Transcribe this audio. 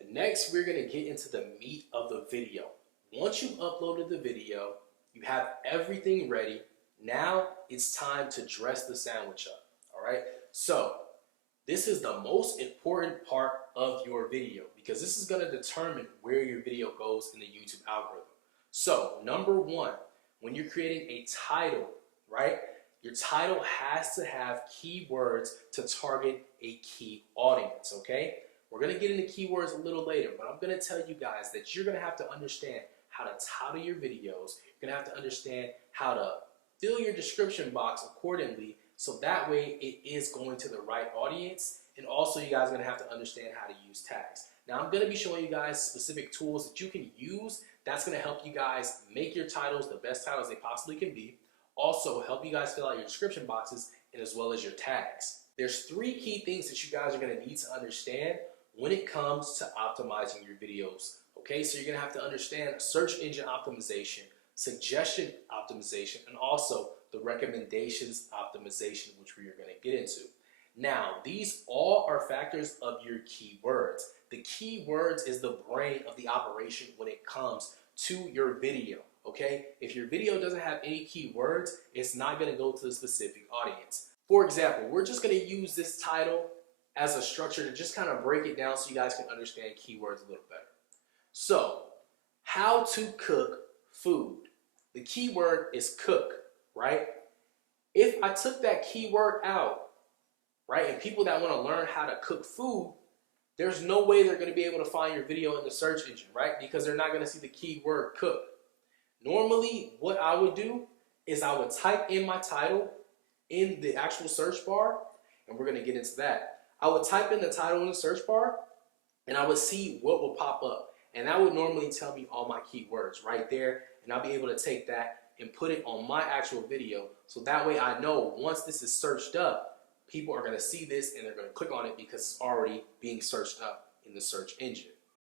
And next, we're going to get into the meat of the video. Once you've uploaded the video, you have everything ready. Now it's time to dress the sandwich up. All right. So this is the most important part of your video because this is going to determine where your video goes in the YouTube algorithm. So number one, when you're creating a title, right, your title has to have keywords to target a key audience, okay? We're going to get into keywords a little later, but I'm going to tell you guys that you're going to have to understand how to title your videos. You're going to have to understand how to fill your description box accordingly so that way it is going to the right audience. And also you guys are going to have to understand how to use tags. Now I'm going to be showing you guys specific tools that you can use that's going to help you guys make your titles the best titles they possibly can be. Also help you guys fill out your description boxes and as well as your tags. There's three key things that you guys are going to need to understand when it comes to optimizing your videos. Okay, so you're going to have to understand search engine optimization, suggestion optimization, and also the recommendations optimization, which we are going to get into. Now, these all are factors of your keywords. The keywords is the brain of the operation when it comes to your video. Okay, if your video doesn't have any keywords, it's not going to go to the specific audience. For example, we're just going to use this title as a structure to just kind of break it down so you guys can understand keywords a little better. So, how to cook food. The keyword is cook, right? If I took that keyword out, right, and people that want to learn how to cook food, there's no way they're going to be able to find your video in the search engine, right? Because they're not going to see the keyword cook. Normally, what I would do is I would type in my title in the actual search bar, and we're going to get into that. I would type in the title in the search bar, and I would see what will pop up. And that would normally tell me all my keywords right there, and I'll be able to take that and put it on my actual video. So that way I know once this is searched up, people are going to see this and they're going to click on it because it's already being searched up in the search engine.